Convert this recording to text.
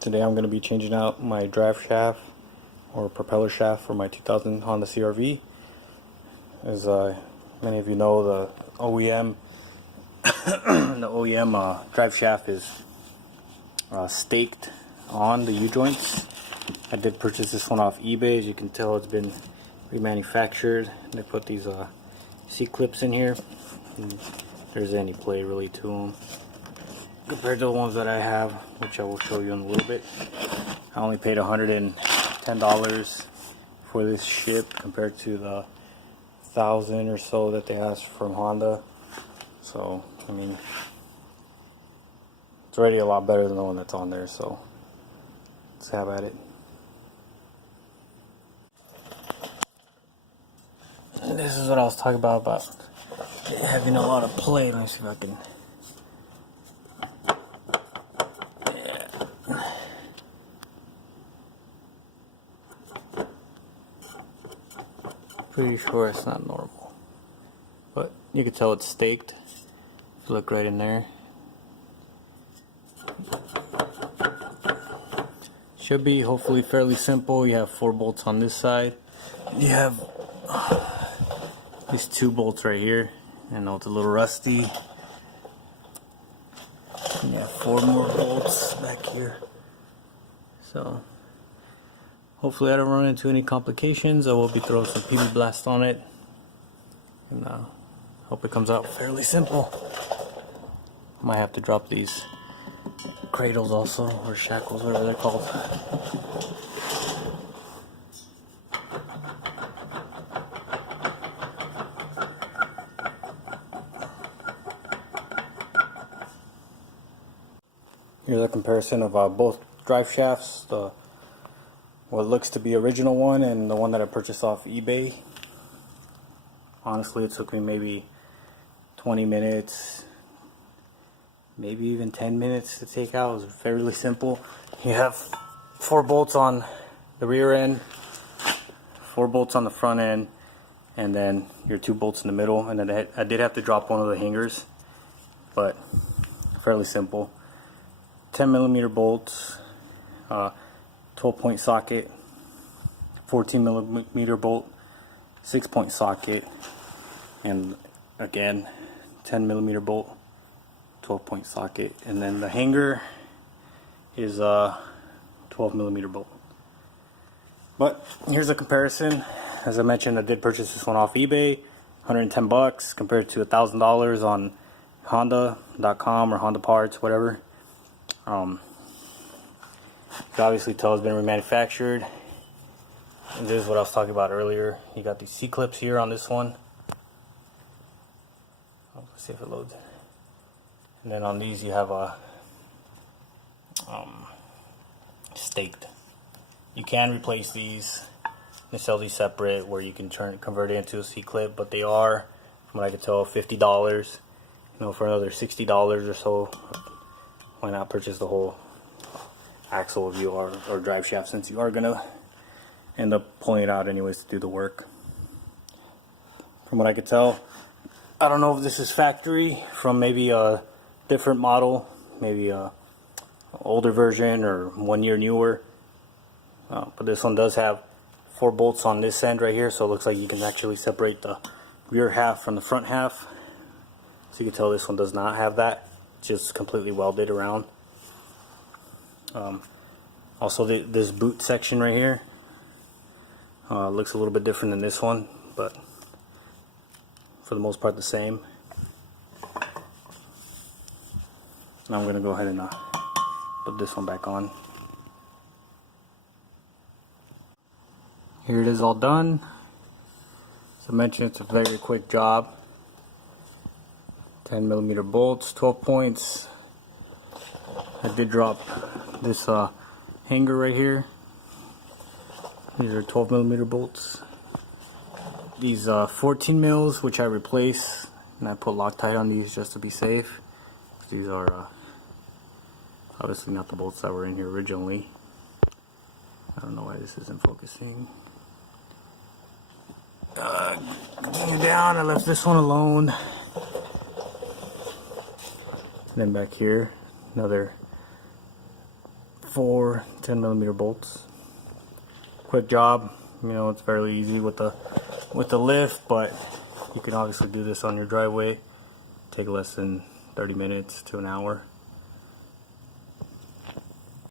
Today I'm going to be changing out my drive shaft or propeller shaft for my 2000 Honda CR-V. As many of you know, the OEM drive shaft is staked on the U-joints. I did purchase this one off eBay. As you can tell, it's been remanufactured. They put these C-clips in here. There's any play really to them compared to the ones that I have, which I will show you in a little bit. I only paid $110 for this ship compared to the 1,000 or so that they asked from Honda. So I mean, it's already a lot better than the one that's on there, so let's have at it. And this is what I was talking about having a lot of play. Let me see if I can. Pretty sure it's not normal, but you can tell it's staked. If you look right in there, should be hopefully fairly simple. You have 4 bolts on this side. You have these 2 bolts right here. I know it's a little rusty. And you have 4 more bolts back here. So hopefully I don't run into any complications. I will be throwing some PB Blast on it, and hope it comes out fairly simple. Might have to drop these cradles also, or shackles, whatever they're called. Here's a comparison of both drive shafts. What looks to be original one and the one that I purchased off eBay. Honestly, it took me maybe 20 minutes, maybe even 10 minutes to take out. It was fairly simple. You have 4 bolts on the rear end, 4 bolts on the front end, and then your 2 bolts in the middle. And then I did have to drop one of the hangers, but fairly simple. 10mm bolts, 12-point socket, 14mm bolt, 6-point socket, and again 10mm bolt, 12-point socket, and then the hanger is 12mm bolt. But here's a comparison. As I mentioned, I did purchase this one off eBay, 110 bucks compared to $1,000 on Honda.com or Honda Parts, whatever. You can obviously tell it's been remanufactured. And this is what I was talking about earlier. You got these C-clips here on this one. Let's see if it loads. And then on these you have a staked. You can replace these and sell these separate, where you can convert it into a C-clip, but they are, from what I can tell, $50. You know, for another $60 or so, why not purchase the whole axle if you are, or drive shaft, since you are gonna end up pulling it out anyways to do the work. From what I could tell, I don't know if this is factory from maybe a different model, maybe a older version or 1 year newer, but this one does have 4 bolts on this end right here, so it looks like you can actually separate the rear half from the front half. So you can tell this one does not have that, just completely welded around. Also this boot section right here looks a little bit different than this one, but for the most part the same. Now I'm going to go ahead and put this one back on. Here it is all done. As I mentioned, it's a very quick job. 10mm bolts, 12 points. I did drop this hanger right here. These are 12mm bolts. These 14 mils, which I replace, and I put Loctite on these just to be safe. These are obviously not the bolts that were in here originally. I don't know why this isn't focusing. Continue down. I left this one alone. And then back here, another 4 10mm bolts. Quick job. You know, it's fairly easy with the lift, but you can obviously do this on your driveway. Take less than 30 minutes to an hour.